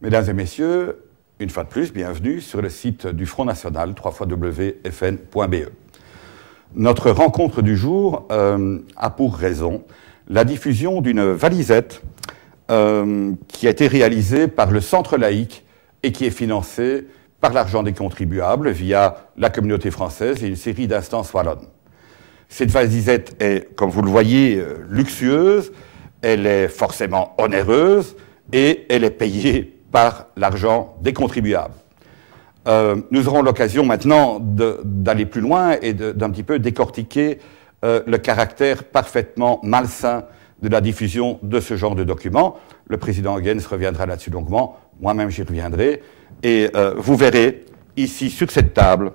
Mesdames et messieurs, une fois de plus, bienvenue sur le site du Front National, www.fn.be. Notre rencontre du jour a pour raison la diffusion d'une valisette qui a été réalisée par le Centre laïque et qui est financée par l'argent des contribuables via la communauté française et une série d'instances wallonnes. Cette valisette est, comme vous le voyez, luxueuse, elle est forcément onéreuse et elle est payée par l'argent des contribuables. Nous aurons l'occasion maintenant d'aller plus loin et d'un petit peu décortiquer le caractère parfaitement malsain de la diffusion de ce genre de documents. Le président Huygens reviendra là-dessus longuement, moi-même j'y reviendrai, et vous verrez ici sur cette table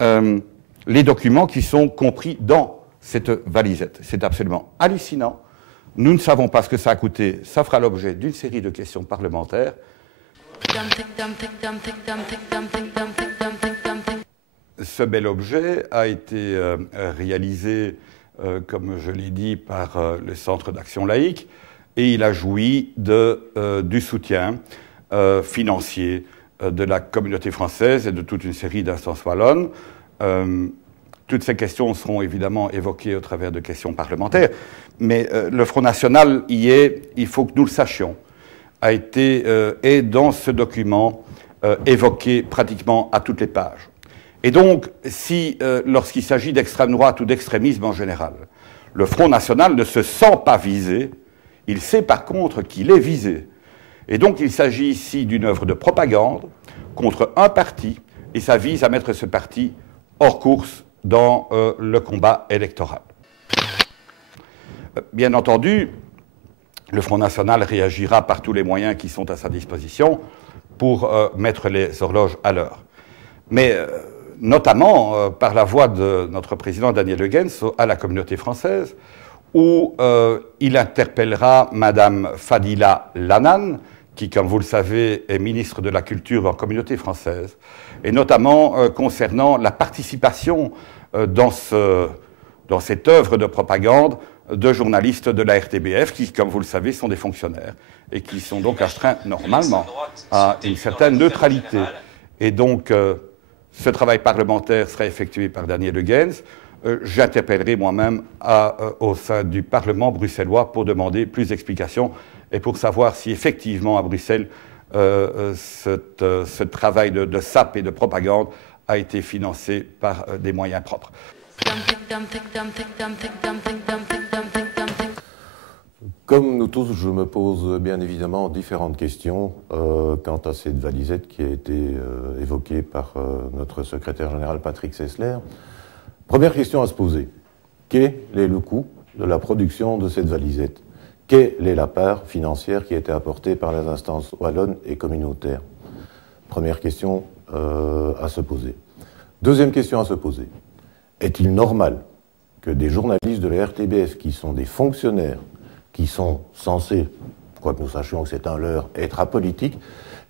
les documents qui sont compris dans cette valisette. C'est absolument hallucinant. Nous ne savons pas ce que ça a coûté. Ça fera l'objet d'une série de questions parlementaires. Ce bel objet a été réalisé, comme je l'ai dit, par le Centre d'action laïque, et il a joui du soutien financier de la communauté française et de toute une série d'instances wallonnes. Toutes ces questions seront évidemment évoquées au travers de questions parlementaires, mais le Front National y est, il faut que nous le sachions, est dans ce document évoqué pratiquement à toutes les pages. Et donc, si, lorsqu'il s'agit d'extrême droite ou d'extrémisme en général, le Front National ne se sent pas visé, il sait par contre qu'il est visé. Et donc, il s'agit ici d'une œuvre de propagande contre un parti, et ça vise à mettre ce parti hors course dans le combat électoral. Bien entendu, le Front National réagira par tous les moyens qui sont à sa disposition pour mettre les horloges à l'heure. Mais notamment par la voix de notre président Daniel Huygens à la communauté française, où il interpellera Madame Fadila Lanan, qui, comme vous le savez, est ministre de la Culture en communauté française, et notamment concernant la participation dans cette œuvre de propagande de journalistes de la RTBF qui, comme vous le savez, sont des fonctionnaires et qui sont donc astreints normalement à une certaine neutralité. Et donc, ce travail parlementaire sera effectué par Daniel Huygens. J'interpellerai moi-même au sein du Parlement bruxellois pour demander plus d'explications et pour savoir si effectivement à Bruxelles ce travail de sape et de propagande a été financé par des moyens propres. Comme nous tous, je me pose bien évidemment différentes questions quant à cette valisette qui a été évoquée par notre secrétaire général Patrick Sessler. Première question à se poser, quel est le coût de la production de cette valisette? Quelle est la part financière qui a été apportée par les instances wallonnes et communautaires? Première question à se poser. Deuxième question à se poser, est-il normal que des journalistes de la RTBF qui sont des fonctionnaires, qui sont censés, quoique nous sachions que c'est un leurre, être apolitiques,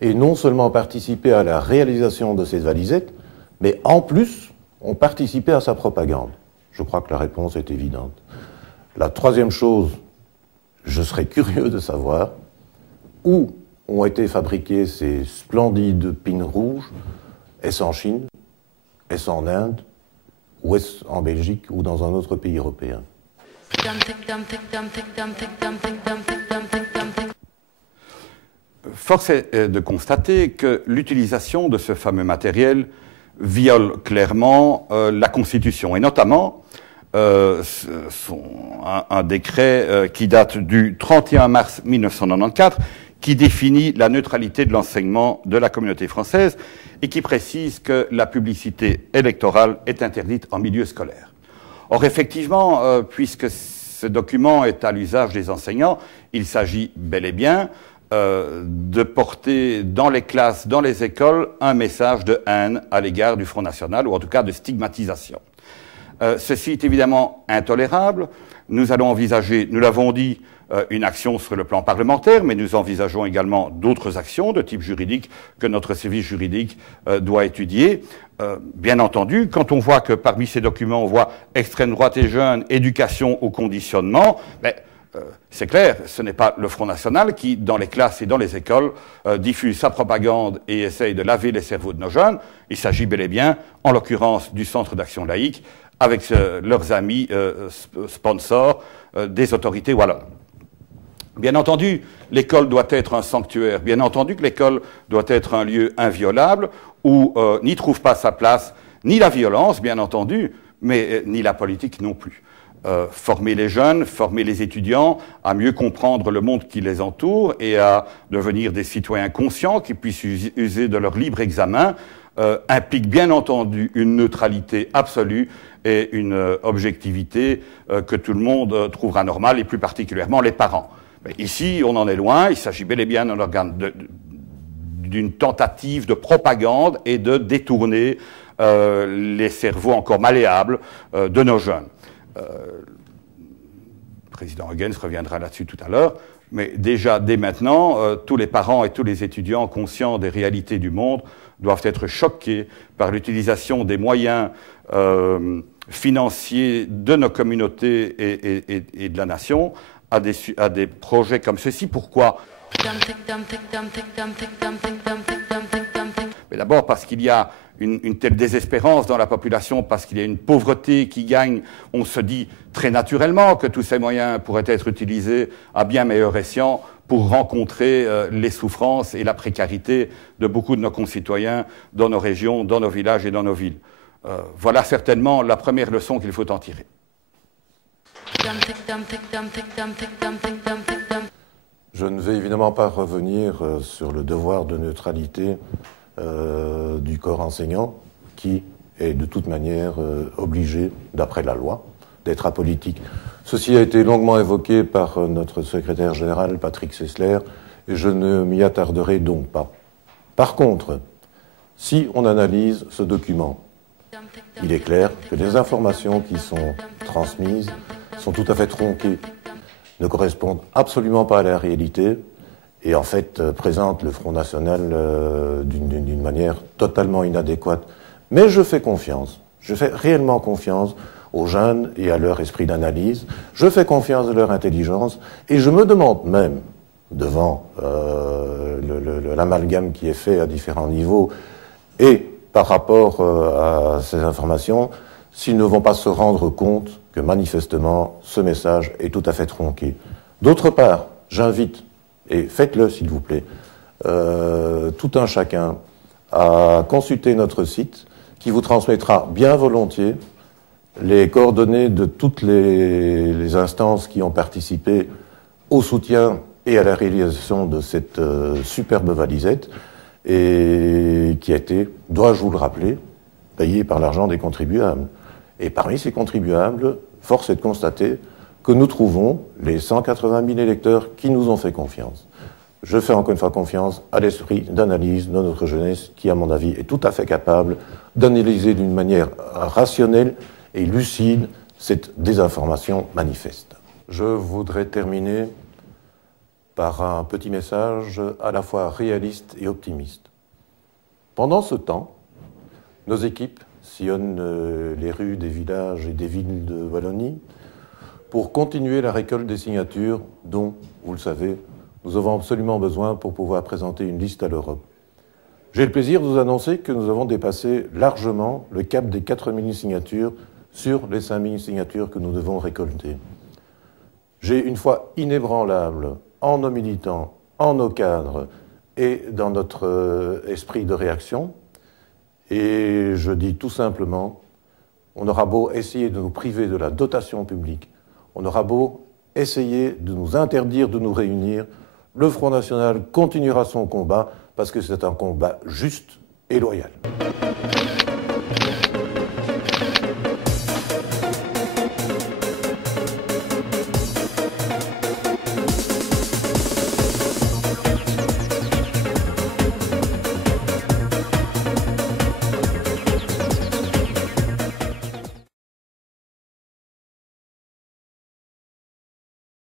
et non seulement participer à la réalisation de cette valisette, mais en plus ont participé à sa propagande? Je crois que la réponse est évidente. La troisième chose, je serais curieux de savoir où ont été fabriqués ces splendides pins rouges. Est-ce en Chine? Est-ce en Inde? Ou est-ce en Belgique ou dans un autre pays européen? Force est de constater que l'utilisation de ce fameux matériel viole clairement la Constitution, et notamment un décret qui date du 31 mars 1994, qui définit la neutralité de l'enseignement de la communauté française et qui précise que la publicité électorale est interdite en milieu scolaire. Or, effectivement, puisque ce document est à l'usage des enseignants, il s'agit bel et bien de porter dans les classes, dans les écoles, un message de haine à l'égard du Front National, ou en tout cas de stigmatisation. Ceci est évidemment intolérable. Nous allons envisager, nous l'avons dit, une action sur le plan parlementaire, mais nous envisageons également d'autres actions de type juridique que notre service juridique doit étudier. Bien entendu, quand on voit que parmi ces documents, on voit extrême droite et jeunes, éducation au conditionnement, c'est clair, ce n'est pas le Front National qui, dans les classes et dans les écoles, diffuse sa propagande et essaye de laver les cerveaux de nos jeunes. Il s'agit bel et bien, en l'occurrence, du Centre d'action laïque, avec leurs amis sponsors des autorités wallonnes. Bien entendu, l'école doit être un sanctuaire. Bien entendu que l'école doit être un lieu inviolable où n'y trouve pas sa place ni la violence, bien entendu, mais ni la politique non plus. Former les jeunes, former les étudiants à mieux comprendre le monde qui les entoure et à devenir des citoyens conscients qui puissent user de leur libre examen implique bien entendu une neutralité absolue et une objectivité que tout le monde trouvera normale, et plus particulièrement les parents. Mais ici, on en est loin, il s'agit bel et bien d'un organe d'une tentative de propagande et de détourner les cerveaux encore malléables de nos jeunes. Le président Huygens reviendra là-dessus tout à l'heure, mais déjà, dès maintenant, tous les parents et tous les étudiants conscients des réalités du monde doivent être choqués par l'utilisation des moyens financiers de nos communautés et de la nation à des projets comme ceci. Pourquoi ? Mais d'abord parce qu'il y a une telle désespérance dans la population, parce qu'il y a une pauvreté qui gagne. On se dit très naturellement que tous ces moyens pourraient être utilisés à bien meilleur escient pour rencontrer les souffrances et la précarité de beaucoup de nos concitoyens dans nos régions, dans nos villages et dans nos villes. Voilà certainement la première leçon qu'il faut en tirer. Je ne vais évidemment pas revenir sur le devoir de neutralité du corps enseignant, qui est de toute manière obligé, d'après la loi, d'être apolitique. Ceci a été longuement évoqué par notre secrétaire général, Patrick Sessler, et je ne m'y attarderai donc pas. Par contre, si on analyse ce document, il est clair que les informations qui sont transmises sont tout à fait tronquées, ne correspondent absolument pas à la réalité et en fait présentent le Front National d'une manière totalement inadéquate. Mais je fais confiance, je fais réellement confiance aux jeunes et à leur esprit d'analyse, je fais confiance à leur intelligence et je me demande même, devant l'amalgame qui est fait à différents niveaux et par rapport à ces informations, s'ils ne vont pas se rendre compte que manifestement ce message est tout à fait tronqué. D'autre part, j'invite, et faites-le s'il vous plaît, tout un chacun à consulter notre site qui vous transmettra bien volontiers les coordonnées de toutes les instances qui ont participé au soutien et à la réalisation de cette superbe valisette et qui a été, dois-je vous le rappeler, payée par l'argent des contribuables. Et parmi ces contribuables, force est de constater que nous trouvons les 180 000 électeurs qui nous ont fait confiance. Je fais encore une fois confiance à l'esprit d'analyse de notre jeunesse qui, à mon avis, est tout à fait capable d'analyser d'une manière rationnelle et lucide cette désinformation manifeste. Je voudrais terminer par un petit message à la fois réaliste et optimiste. Pendant ce temps, nos équipes sillonnent les rues des villages et des villes de Wallonie pour continuer la récolte des signatures dont, vous le savez, nous avons absolument besoin pour pouvoir présenter une liste à l'Europe. J'ai le plaisir de vous annoncer que nous avons dépassé largement le cap des 4 000 signatures sur les 5 000 signatures que nous devons récolter. J'ai une foi inébranlable en nos militants, en nos cadres et dans notre esprit de réaction. Et je dis tout simplement, on aura beau essayer de nous priver de la dotation publique, on aura beau essayer de nous interdire de nous réunir, le Front National continuera son combat parce que c'est un combat juste et loyal.